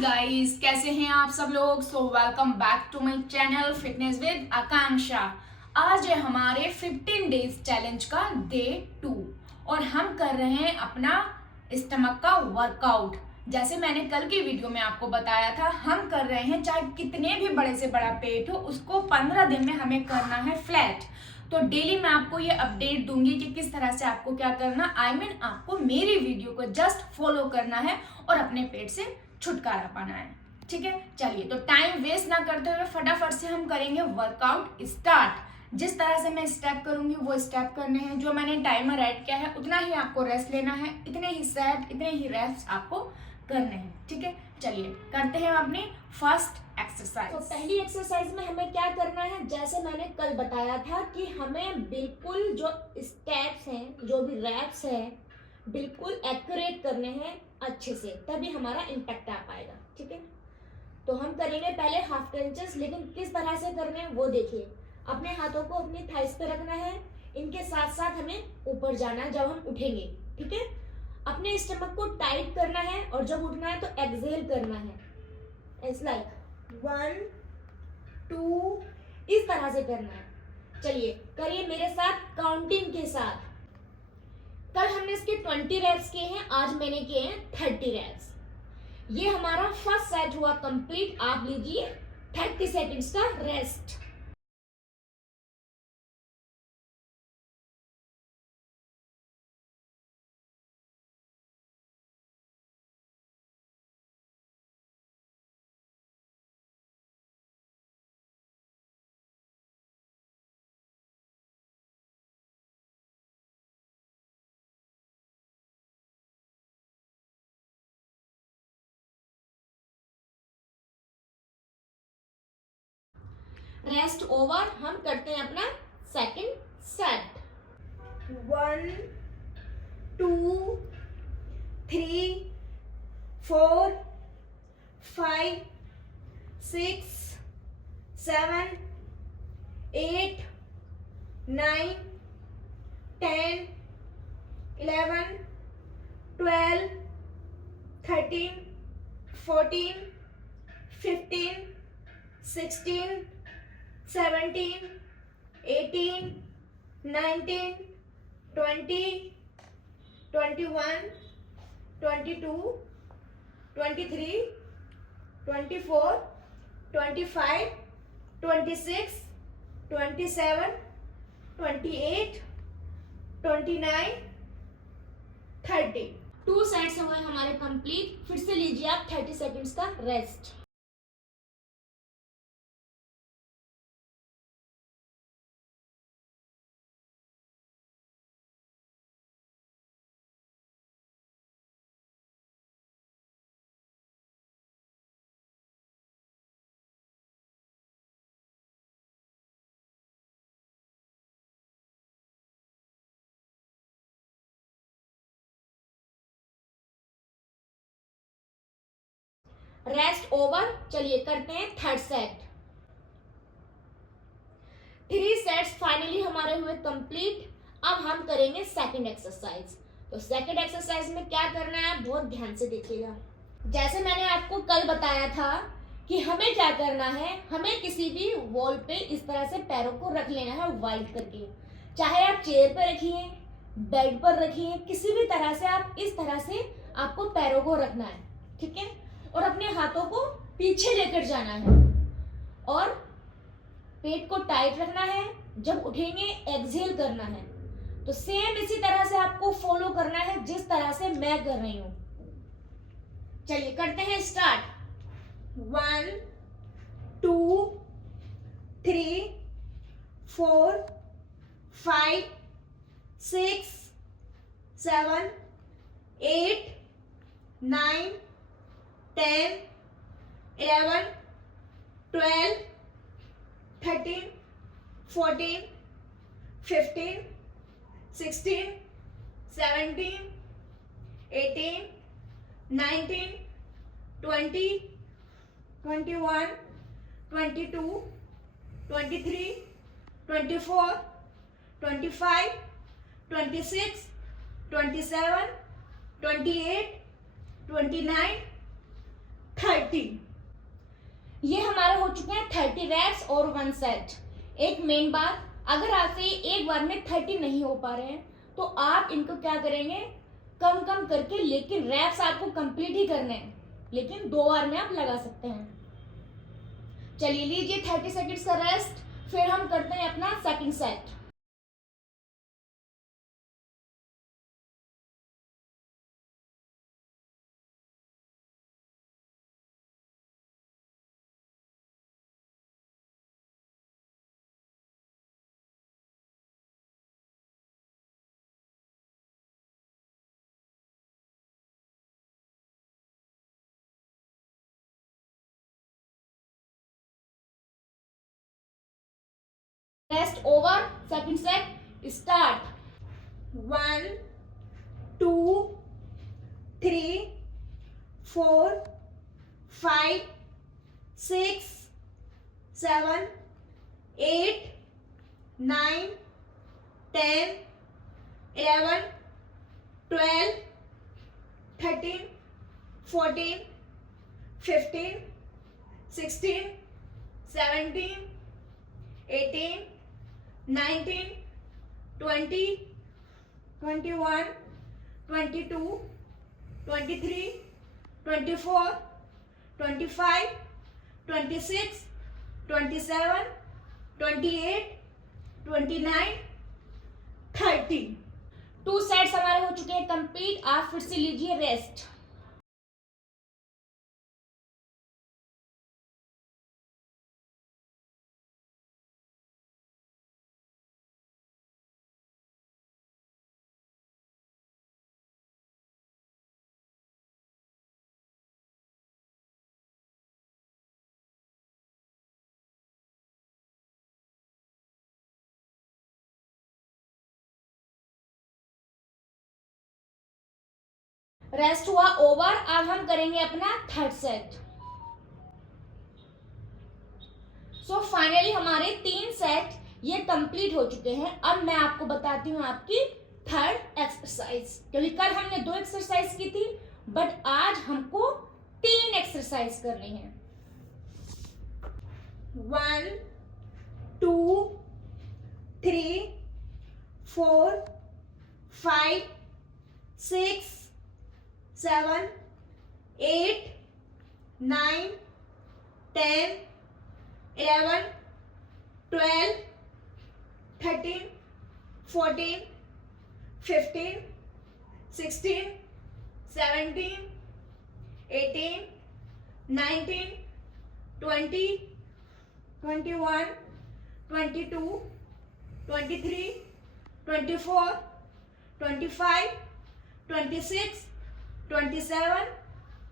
Guys, कैसे हैं आप सब लोग। So welcome back to my channel fitness with Akanksha. आज है हमारे 15 डेज चैलेंज का डे 2 और हम कर रहे हैं अपना स्टमक का वर्कआउट। जैसे मैंने कल की वीडियो में आपको बताया था, हम कर रहे हैं चाहे कितने भी बड़े से बड़ा पेट हो, उसको 15 दिन में हमें करना है फ्लैट। तो डेली मैं आपको ये अपडेट दूंगी कि किस तरह से आपको क्या करना, आपको मेरी वीडियो को जस्ट फॉलो करना है और अपने पेट से छुटकारा पाना है। ठीक है, चलिए तो टाइम वेस्ट ना करते हुए फटाफट से हम करेंगे वर्कआउट स्टार्ट। जिस तरह से मैं स्टेप करूंगी वो स्टेप करने हैं। जो मैंने टाइमर ऐड किया है उतना ही आपको रेस्ट लेना है, इतने ही सेट, इतने ही रेस्ट आपको करने हैं। ठीक है, चलिए करते हैं अपनी फर्स्ट एक्सरसाइज। तो पहली एक्सरसाइज में हमें क्या करना है, जैसे मैंने कल बताया था कि हमें बिल्कुल जो स्टेप्स हैं, जो भी रैप्स हैं, बिल्कुल एक्यूरेट करने हैं अच्छे से, तभी हमारा इम्पैक्ट आ पाएगा। ठीक है, तो हम करेंगे पहले हाफ क्रंचेस, लेकिन किस तरह से करने हैं वो देखिए। अपने हाथों को अपनी थाइस पे रखना है, इनके साथ साथ हमें ऊपर जाना है जब हम उठेंगे। ठीक है, अपने स्टमक को टाइट करना है और जब उठना है तो एक्सहेल करना है। इट्स लाइक 1 2, इस तरह से करना है। चलिए करिए मेरे साथ काउंटिंग के साथ। कल हमने इसके 20 रेप्स किए हैं, आज मैंने किए हैं 30 रेप्स। ये हमारा फर्स्ट सेट हुआ कंप्लीट। आप लीजिए 30 सेकंड्स का रेस्ट। रेस्ट ओवर, हम करते हैं अपना सेकंड सेट। 1 2 3 4 5 6 7 8 9 10 11 12 13 14 15 16 17 18 19 20 21 22 23 24 25 26 27 28 29 30। 2 सेट्स हुए हमारे कंप्लीट। फिर से लीजिए आप 30 सेकंड्स का रेस्ट। Rest over. चलिए करते हैं थर्ड सेट। 3 सेट्स फाइनली हमारे हुए कंप्लीट। अब हम करेंगे सेकंड एक्सरसाइज। तो सेकंड एक्सरसाइज में क्या करना है, आप बहुत ध्यान से देखिएगा। जैसे मैंने आपको कल बताया था कि हमें क्या करना है, हमें किसी भी वॉल पे इस तरह से पैरों को रख लेना है वाइड करके। चाहे आप चेयर पर रखिए, बेड पर रखिए, किसी भी तरह से आप इस तरह से आपको पैरों को रखना है। ठीक है, और अपने हाथों को पीछे लेकर जाना है और पेट को टाइट रखना है। जब उठेंगे एक्सहेल करना है। तो सेम इसी तरह से आपको फॉलो करना है जिस तरह से मैं कर रही हूं। चलिए करते हैं स्टार्ट। 1 2 3 4 5 6 7 8 9 10 11 12 13 14 15 16 17 18 19 20 21 22 23 24 25 26 27 28 29 30। 30। ये हमारे हो चुके हैं 30 reps और 1 set। एक मेन बात, अगर आपसे एक बार में 30 नहीं हो पा रहे हैं तो आप इनको क्या करेंगे, कम कम करके, लेकिन reps आपको कंप्लीट ही करने हैं, लेकिन 2 बार में आप लगा सकते हैं। चलिए लीजिए 30 सेकंड्स का रेस्ट, फिर हम करते हैं अपना second set. Rest over, second set start. 1 2 3 4 5 6 7 8 9 10 11 12 13 14 15 16 17 18 19 20 21 22 23 24 25 26 27 28 29 30। 2 sets हमारे हो चुके हैं कंप्लीट। आप फिर से लीजिए रेस्ट। रेस्ट हुआ ओवर, अब हम करेंगे अपना थर्ड सेट। सो फाइनली हमारे 3 सेट ये कंप्लीट हो चुके हैं। अब मैं आपको बताती हूँ आपकी थर्ड एक्सरसाइज, क्योंकि कल हमने 2 एक्सरसाइज की थी, बट आज हमको 3 एक्सरसाइज करनी है। 1 2 3 4 5 6 7 8 9 10 11 12 13 14 15 16 17 18 19 20 21 22 23 24 25 26 27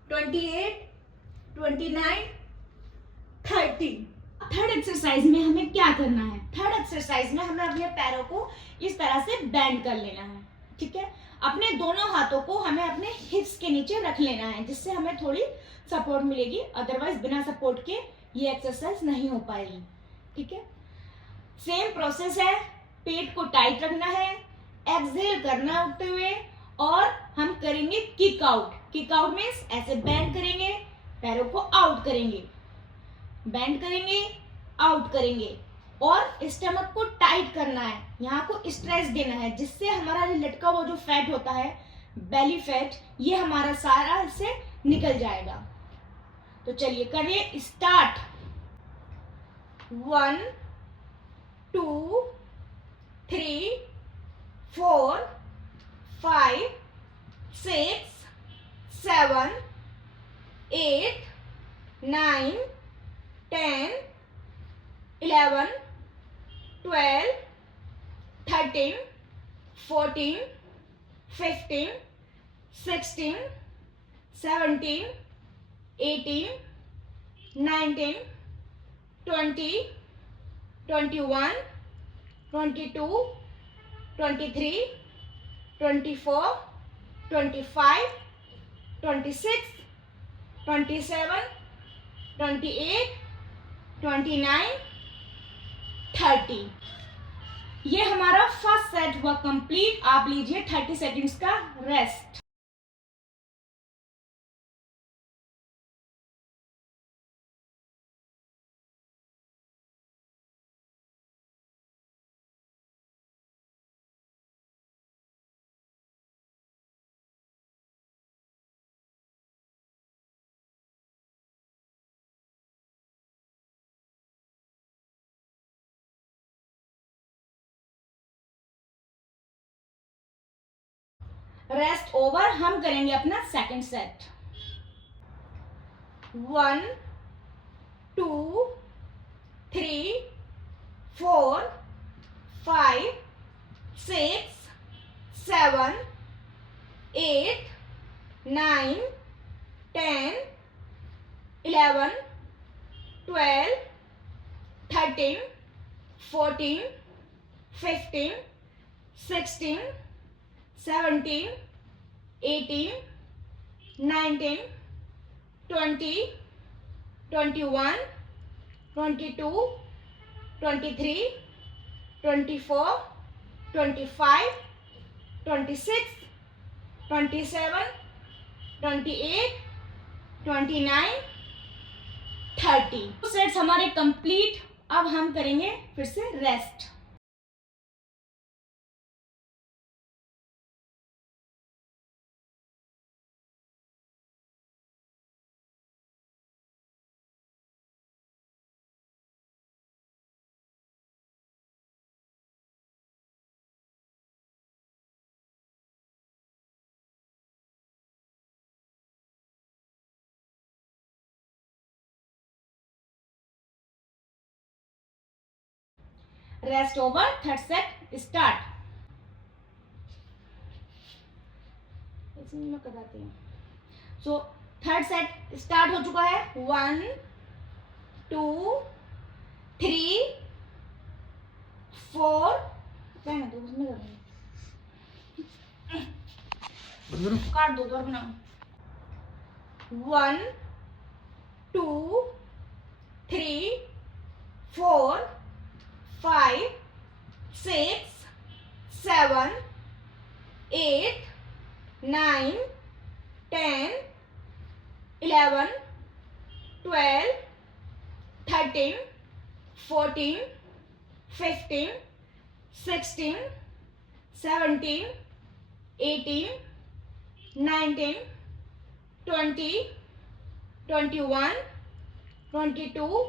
28 29 30। थर्ड एक्सरसाइज में हमें क्या करना है? थर्ड एक्सरसाइज में हमें अपने पैरों को इस तरह से बेंड कर लेना है, ठीक है। अपने दोनों हाथों को हमें अपने हिप्स के नीचे रख लेना है, जिससे हमें थोड़ी सपोर्ट मिलेगी, अदरवाइज बिना सपोर्ट के ये एक्सरसाइज नहीं हो पाएगी, ठीक है। सेम प्रोसेस है, पेट को टाइट रखना है, एक्सहेल करना उठते हुए, और हम करेंगे kick out. Kick out means ऐसे बेंड करेंगे, पैरों को आउट करेंगे, बेंड करेंगे, आउट करेंगे, और स्टमक को टाइट करना है, यहाँ को स्ट्रेच देना है, जिससे हमारा लटका हुआ जो फैट होता है, बेली फैट, ये हमारा सारा इससे निकल जाएगा। तो चलिए करिए स्टार्ट। 1 2 3 4 5 6 7 8 9 10 11 12 13 14 15 16 17 18 19 20 21 22 23 24 25 26 27 28 29 30। ये हमारा फर्स्ट सेट हुआ कंप्लीट। आप लीजिए 30 सेकंड्स का रेस्ट। Rest over. हम करेंगे अपना सेकंड सेट। 1 2 3 4 5 6 7 8 9 10 11 12 13 14 15 16 17 18 19 20 21 22 23 24 25 26 27 28 29 30 सेट्स हमारे कंप्लीट। अब हम करेंगे फिर से rest. Rest over. Third set start. इसमें कराती हूँ। सो थर्ड सेट स्टार्ट हो चुका है। 1 2 3 4 तो उसमें काट दो तो बनाओ। 1 2 3 4 5 6 7 8 9 10 11 12 13 14 15 16 17 18 19 20 21 22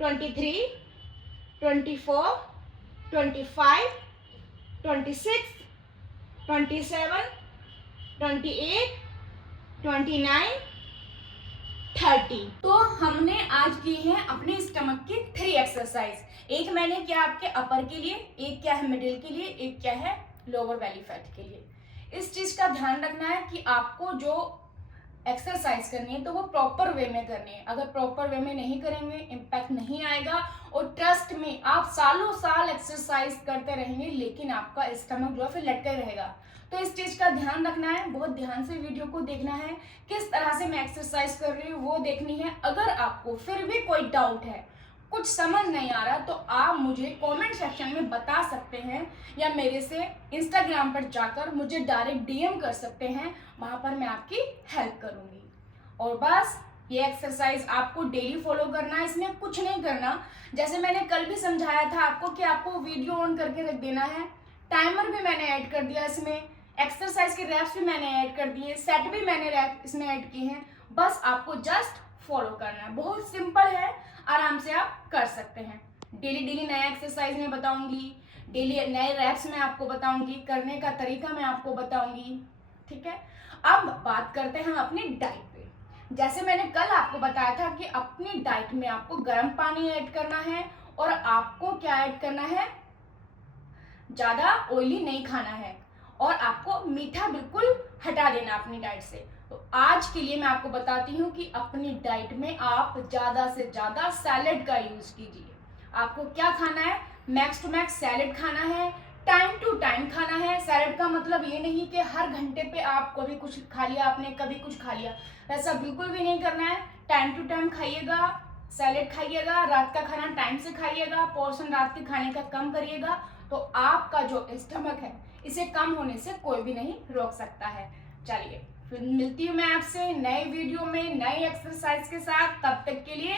23 24 25 26 27 28 29 30। तो हमने आज की है अपने स्टमक की 3 एक्सरसाइज। एक मैंने किया आपके अपर के लिए, एक क्या है मिडिल के लिए, एक क्या है लोअर बेली फैट के लिए। इस चीज का ध्यान रखना है कि आपको जो एक्सरसाइज करनी है तो वो प्रॉपर वे में करनी है। अगर प्रॉपर वे में नहीं करेंगे इम्पैक्ट नहीं आएगा, और ट्रस्ट में आप सालों साल एक्सरसाइज करते रहेंगे लेकिन आपका स्टमक जो है फिर लटके रहेगा। तो इस चीज का ध्यान रखना है, बहुत ध्यान से वीडियो को देखना है, किस तरह से मैं एक्सरसाइज कर रही हूँ वो देखनी है। अगर आपको फिर भी कोई डाउट है, कुछ समझ नहीं आ रहा, तो आप मुझे कमेंट सेक्शन में बता सकते हैं या मेरे से इंस्टाग्राम पर जाकर मुझे डायरेक्ट डीएम कर सकते हैं, वहां पर मैं आपकी हेल्प करूंगी। और बस ये एक्सरसाइज आपको डेली फॉलो करना है, इसमें कुछ नहीं करना। जैसे मैंने कल भी समझाया था आपको कि आपको वीडियो ऑन करके रख देना है, टाइमर भी मैंने ऐड कर दिया इसमें, एक्सरसाइज के रैप्स भी मैंने ऐड कर दिए, सेट भी मैंने रैप इसमें ऐड किए हैं। बस आपको जस्ट फॉलो करना है, बहुत सिंपल है, आराम से आप कर सकते हैं। डेली डेली नया एक्सरसाइज में बताऊंगी, डेली नए रैप्स में आपको बताऊंगी, करने का तरीका मैं आपको बताऊंगी, ठीक है। अब बात करते हैं हम अपनी डाइट पे। जैसे मैंने कल आपको बताया था कि अपनी डाइट में आपको गर्म पानी ऐड करना है और आपको क्या ऐड करना है, ज्यादा ऑयली नहीं खाना है और आपको मीठा बिल्कुल हटा देना अपनी डाइट से। तो आज के लिए मैं आपको बताती हूँ कि अपनी डाइट में आप ज्यादा से ज्यादा सैलेड का यूज कीजिए। आपको क्या खाना है, मैक्स टू मैक्स सैलेड खाना है, टाइम टू टाइम खाना है। सैलेड का मतलब ये नहीं कि हर घंटे पे आप कभी कुछ खा लिया आपने, कभी कुछ खा लिया, ऐसा बिल्कुल भी नहीं करना है। टाइम टू टाइम खाइएगा, सैलेड खाइएगा, रात का खाना टाइम से खाइएगा, पोर्शन रात के खाने का कम करिएगा, तो आपका जो स्टमक है इसे कम होने से कोई भी नहीं रोक सकता है। चलिए फिर मिलती हूँ मैं आपसे नए वीडियो में नए एक्सरसाइज के साथ, तब तक के लिए